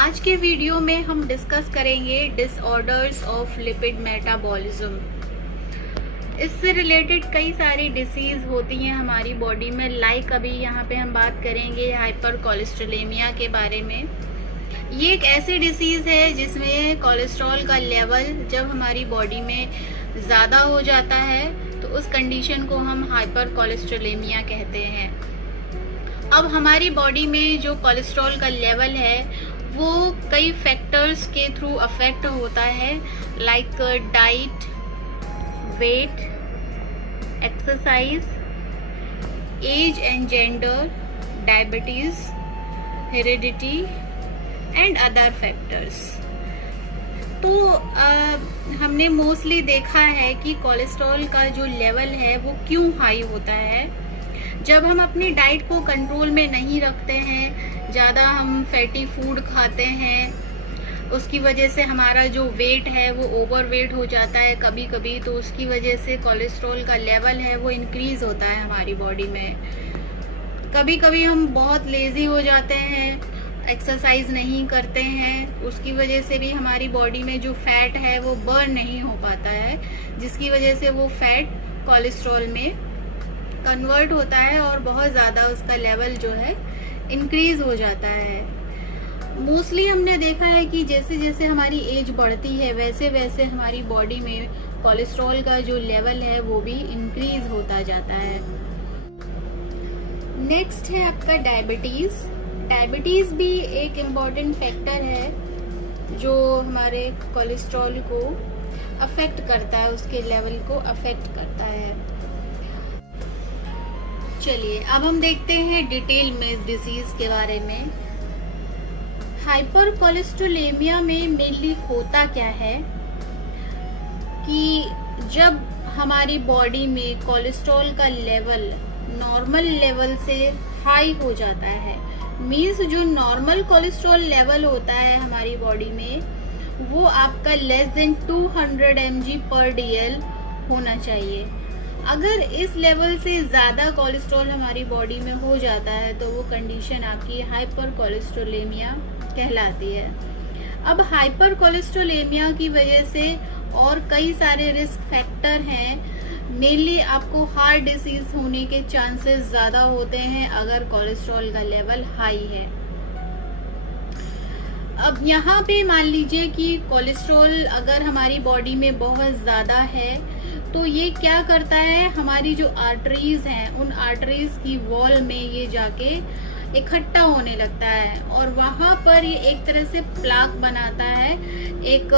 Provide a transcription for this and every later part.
आज के वीडियो में हम डिस्कस करेंगे डिसऑर्डर्स ऑफ लिपिड मेटाबॉलिज्म। इससे रिलेटेड कई सारी डिसीज होती हैं हमारी बॉडी में, लाइक अभी यहाँ पे हम बात करेंगे हाइपर कोलेस्ट्रोलेमिया के बारे में। ये एक ऐसी डिसीज है जिसमें कोलेस्ट्रॉल का लेवल जब हमारी बॉडी में ज़्यादा हो जाता है तो उस कंडीशन को हम हाइपर कोलेस्ट्रोलेमिया कहते हैं। अब हमारी बॉडी में जो कोलेस्ट्रॉल का लेवल है वो कई फैक्टर्स के थ्रू अफेक्ट होता है, like diet, weight, exercise, age and gender, diabetes, heredity and other factors. तो हमने मोस्टली देखा है कि कोलेस्ट्रॉल का जो लेवल है वो क्यों हाई होता है। जब हम अपनी डाइट को कंट्रोल में नहीं रखते हैं, ज़्यादा हम फैटी फूड खाते हैं, उसकी वजह से हमारा जो वेट है वो ओवर वेट हो जाता है कभी कभी, तो उसकी वजह से कोलेस्ट्रॉल का लेवल है वो इंक्रीज होता है हमारी बॉडी में। कभी कभी हम बहुत लेजी हो जाते हैं, एक्सरसाइज नहीं करते हैं, उसकी वजह से भी हमारी बॉडी में जो फैट है वो बर्न नहीं हो पाता है, जिसकी वजह से वो फैट कोलेस्ट्रॉल में कन्वर्ट होता है और बहुत ज़्यादा उसका लेवल जो है इंक्रीज हो जाता है। मोस्टली हमने देखा है कि जैसे जैसे हमारी एज बढ़ती है वैसे वैसे हमारी बॉडी में कोलेस्ट्रॉल का जो लेवल है वो भी इंक्रीज होता जाता है। नेक्स्ट है आपका डायबिटीज़। डायबिटीज़ भी एक इम्पॉर्टेंट फैक्टर है जो हमारे कोलेस्ट्रॉल को अफेक्ट करता है, उसके लेवल को अफेक्ट करता है। चलिए अब हम देखते हैं डिटेल में इस डिसीज के बारे में। हाइपर कोलेस्ट्रोलेमिया में मेनली होता क्या है कि जब हमारी बॉडी में कोलेस्ट्रॉल का लेवल नॉर्मल लेवल से हाई हो जाता है, मीन्स जो नॉर्मल कोलेस्ट्रॉल लेवल होता है हमारी बॉडी में वो आपका लेस देन 200 mg/dl होना चाहिए। अगर इस लेवल से ज़्यादा कोलेस्ट्रॉल हमारी बॉडी में हो जाता है तो वो कंडीशन आपकी हाइपर कोलेस्ट्रोलेमिया कहलाती है। अब हाइपर कोलेस्ट्रोलेमिया की वजह से और कई सारे रिस्क फैक्टर हैं। मेनली आपको हार्ट डिसीज होने के चांसेस ज़्यादा होते हैं अगर कोलेस्ट्रॉल का लेवल हाई है। अब यहाँ पे मान लीजिए कि कोलेस्ट्रॉल अगर हमारी बॉडी में बहुत ज़्यादा है तो ये क्या करता है, हमारी जो आर्टरीज हैं उन आर्टरीज की वॉल में ये जाके इकट्ठा होने लगता है और वहाँ पर ये एक तरह से प्लाक बनाता है। एक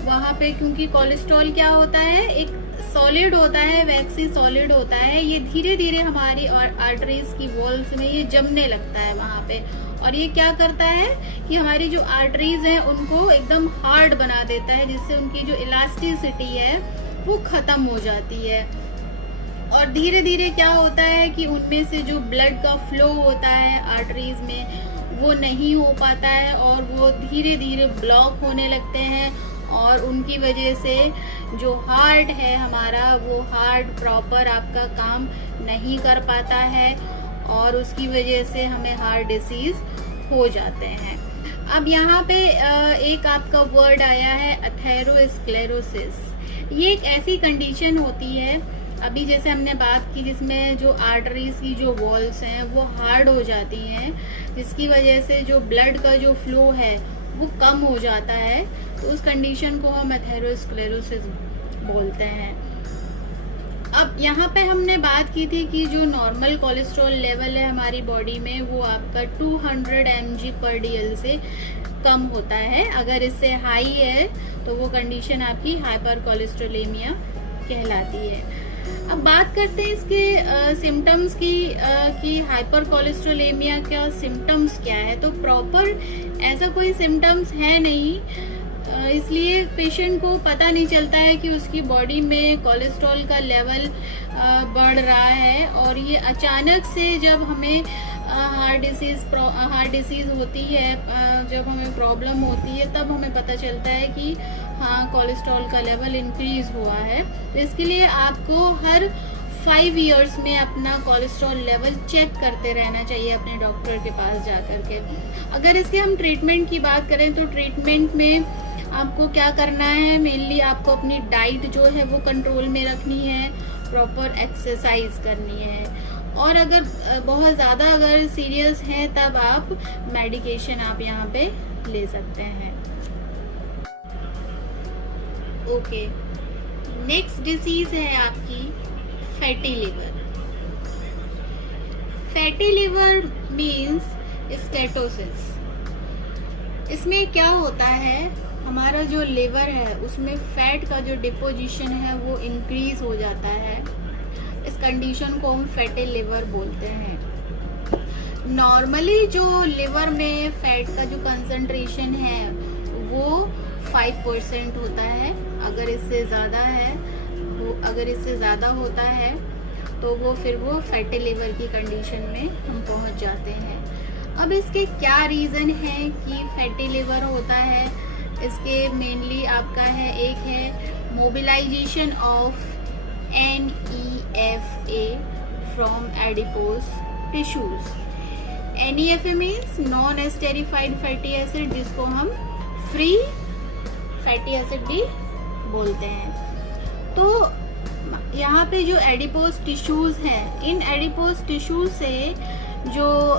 वहाँ पे क्योंकि कोलेस्ट्रॉल क्या होता है, एक सॉलिड होता है, वैक्सी सॉलिड होता है, ये धीरे धीरे हमारी आर्टरीज की वॉल्स में ये जमने लगता है वहाँ पे, और ये क्या करता है कि हमारी जो आर्टरीज हैं उनको एकदम हार्ड बना देता है, जिससे उनकी जो इलास्टिसिटी है वो खत्म हो जाती है। और धीरे धीरे क्या होता है कि उनमें से जो ब्लड का फ्लो होता है आर्टरीज में वो नहीं हो पाता है और वो धीरे धीरे ब्लॉक होने लगते हैं और उनकी वजह से जो हार्ट है हमारा वो हार्ट प्रॉपर आपका काम नहीं कर पाता है और उसकी वजह से हमें हार्ट डिसीज हो जाते हैं। अब यहाँ पे एक आपका वर्ड आया है एथेरोस्क्लेरोसिस। ये एक ऐसी कंडीशन होती है, अभी जैसे हमने बात की, जिसमें जो आर्टरीज की जो वॉल्स हैं वो हार्ड हो जाती हैं, जिसकी वजह से जो ब्लड का जो फ्लो है वो कम हो जाता है, तो उस कंडीशन को हम एथेरोस्क्लेरोसिस बोलते हैं। अब यहाँ पे हमने बात की थी कि जो नॉर्मल कोलेस्ट्रॉल लेवल है हमारी बॉडी में वो आपका 200 mg/dl से कम होता है। अगर इससे हाई है तो वो कंडीशन आपकी हाइपर कोलेस्ट्रोलेमिया कहलाती है। अब बात करते हैं इसके सिम्टम्स की कि हाइपर कोलेस्ट्रोलेमिया का सिम्टम्स क्या है। तो प्रॉपर ऐसा कोई सिम्टम्स है नहीं, इसलिए पेशेंट को पता नहीं चलता है कि उसकी बॉडी में कोलेस्ट्रॉल का लेवल बढ़ रहा है, और ये अचानक से जब हमें हार्ट डिसीज होती है, जब हमें प्रॉब्लम होती है तब हमें पता चलता है कि हाँ कोलेस्ट्रॉल का लेवल इंक्रीज हुआ है। तो इसके लिए आपको हर 5 इयर्स में अपना कोलेस्ट्रॉल लेवल चेक करते रहना चाहिए अपने डॉक्टर के पास जा करके। अगर इसके हम ट्रीटमेंट की बात करें तो ट्रीटमेंट में आपको क्या करना है, मेनली आपको अपनी डाइट जो है वो कंट्रोल में रखनी है, प्रॉपर एक्सरसाइज करनी है, और अगर बहुत ज़्यादा अगर सीरियस है तब आप मेडिकेशन आप यहाँ पे ले सकते हैं। ओके, नेक्स्ट डिसीज है आपकी fatty liver. Fatty liver means steatosis. इसमें क्या होता है, हमारा जो लिवर है उसमें फैट का जो डिपोजिशन है वो इंक्रीज हो जाता है। इस कंडीशन को हम फैटी लिवर बोलते हैं। नॉर्मली जो लिवर में फैट का जो कंसंट्रेशन है वो 5% होता है। अगर इससे ज़्यादा होता है तो वो फिर वो फैटी लिवर की कंडीशन में हम पहुंच जाते हैं। अब इसके क्या रीज़न है कि फैटी लिवर होता है, इसके मेनली आपका है, एक है mobilisation of NEFA from adipose tissues. NEFA means non esterified fatty acid, जिसको हम फ्री फैटी एसिड भी बोलते हैं। तो यहाँ पे जो एडिपोज टिश्यूज हैं, इन एडिपोज टिश्यूज से जो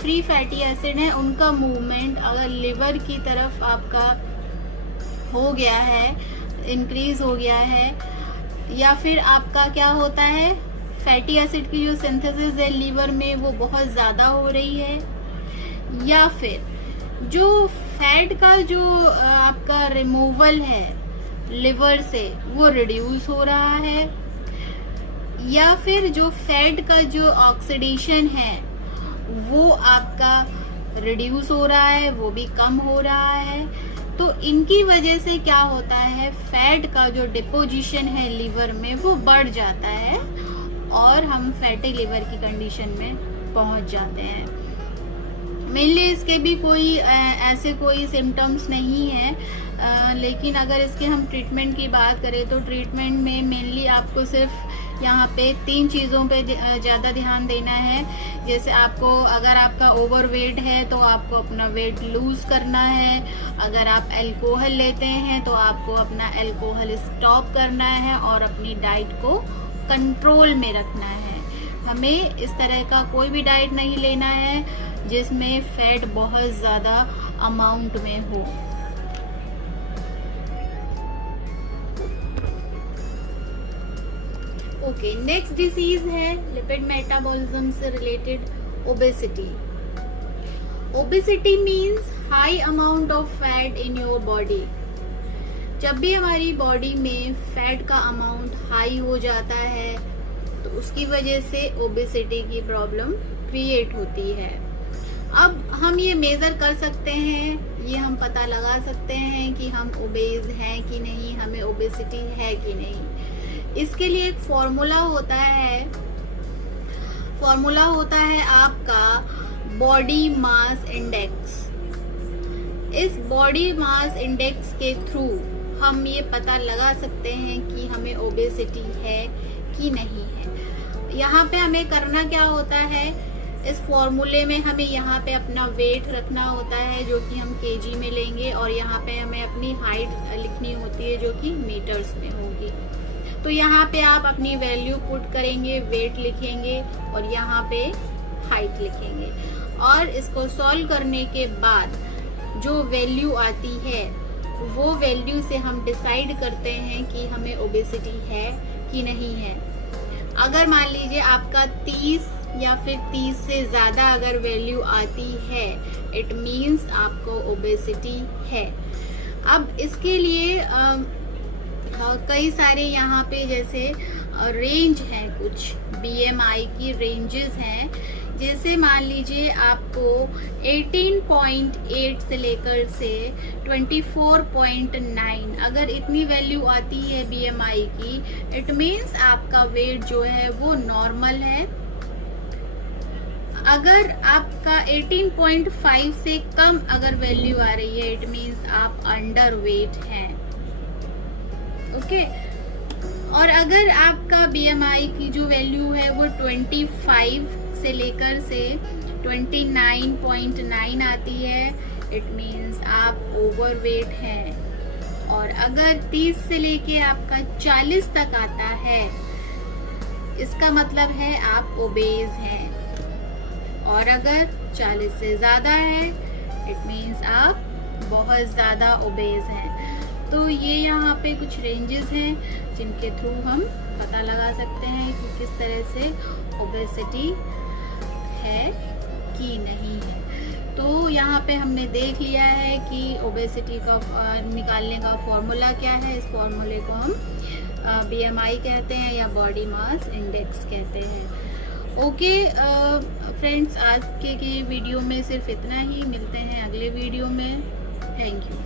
फ्री फैटी एसिड है उनका मूवमेंट अगर लिवर की तरफ आपका हो गया है, इंक्रीज हो गया है, या फिर आपका क्या होता है, फैटी एसिड की जो सिंथेसिस है लीवर में वो बहुत ज़्यादा हो रही है, या फिर जो फैट का जो आपका रिमूवल है लिवर से वो रिड्यूस हो रहा है, या फिर जो फैट का जो ऑक्सीडेशन है वो आपका रिड्यूस हो रहा है, वो भी कम हो रहा है। तो इनकी वजह से क्या होता है, फैट का जो डिपोजिशन है लिवर में वो बढ़ जाता है और हम फैटी लिवर की कंडीशन में पहुंच जाते हैं। मेनली इसके भी कोई ऐसे कोई सिम्टम्स नहीं है, लेकिन अगर इसके हम ट्रीटमेंट की बात करें तो ट्रीटमेंट में मेनली आपको सिर्फ यहाँ पे 3 चीज़ों पे ज़्यादा ध्यान देना है। जैसे आपको अगर आपका ओवरवेट है तो आपको अपना वेट लूज करना है, अगर आप अल्कोहल लेते हैं तो आपको अपना अल्कोहल स्टॉप करना है और अपनी डाइट को कंट्रोल में रखना है। हमें इस तरह का कोई भी डाइट नहीं लेना है जिसमें फैट बहुत ज़्यादा अमाउंट में हो। ओके, नेक्स्ट डिसीज है लिपिड मेटाबॉलिज्म से related obesity. Obesity means high amount of fat in your body. जब भी हमारी बॉडी में फैट का अमाउंट हाई हो जाता है तो उसकी वजह से ओबेसिटी की प्रॉब्लम क्रिएट होती है। अब हम ये मेजर कर सकते हैं, ये हम पता लगा सकते हैं कि हम ओबेज हैं कि नहीं, हमें ओबेसिटी है कि नहीं। इसके लिए एक फॉर्मूला होता है आपका बॉडी मास इंडेक्स। इस बॉडी मास इंडेक्स के थ्रू हम ये पता लगा सकते हैं कि हमें ओबेसिटी है कि नहीं है। यहाँ पे हमें करना क्या होता है, इस फॉर्मूले में हमें यहाँ पे अपना वेट रखना होता है जो कि हम केजी में लेंगे, और यहाँ पे हमें अपनी हाइट लिखनी होती है जो कि मीटर्स में होगी। तो यहाँ पे आप अपनी वैल्यू पुट करेंगे, वेट लिखेंगे और यहाँ पे हाइट लिखेंगे, और इसको सॉल्व करने के बाद जो वैल्यू आती है वो वैल्यू से हम डिसाइड करते हैं कि हमें ओबेसिटी है कि नहीं है। अगर मान लीजिए आपका 30 या फिर 30 से ज़्यादा अगर वैल्यू आती है, इट मीन्स आपको ओबेसिटी है। अब इसके लिए कई सारे यहाँ पे जैसे रेंज हैं, कुछ BMI की रेंजेस हैं। जैसे मान लीजिए आपको 18.8 से लेकर से 24.9 अगर इतनी वैल्यू आती है BMI की, इट मीन्स आपका वेट जो है वो नॉर्मल है। अगर आपका 18.5 से कम अगर वैल्यू आ रही है, इट मीन्स आप अंडर वेट हैं। ओके, और अगर आपका BMI की जो वैल्यू है वो 25 से लेकर से 29.9 आती है, इट मीन्स आप ओवरवेट हैं। और अगर 30 से लेके आपका 40 तक आता है, इसका मतलब है आप ओबेज हैं। और अगर 40 से ज्यादा है, इट मीन्स आप बहुत ज्यादा ओबेज हैं। तो ये यहाँ पे कुछ रेंजेस हैं जिनके थ्रू हम पता लगा सकते हैं कि किस तरह से ओबेसिटी है कि नहीं है। तो यहाँ पे हमने देख लिया है कि ओबेसिटी का निकालने का फॉर्मूला क्या है। इस फॉर्मूले को हम BMI कहते हैं या बॉडी मास इंडेक्स कहते हैं। ओके फ्रेंड्स, आज के वीडियो में सिर्फ इतना ही। मिलते हैं अगले वीडियो में। Thank you.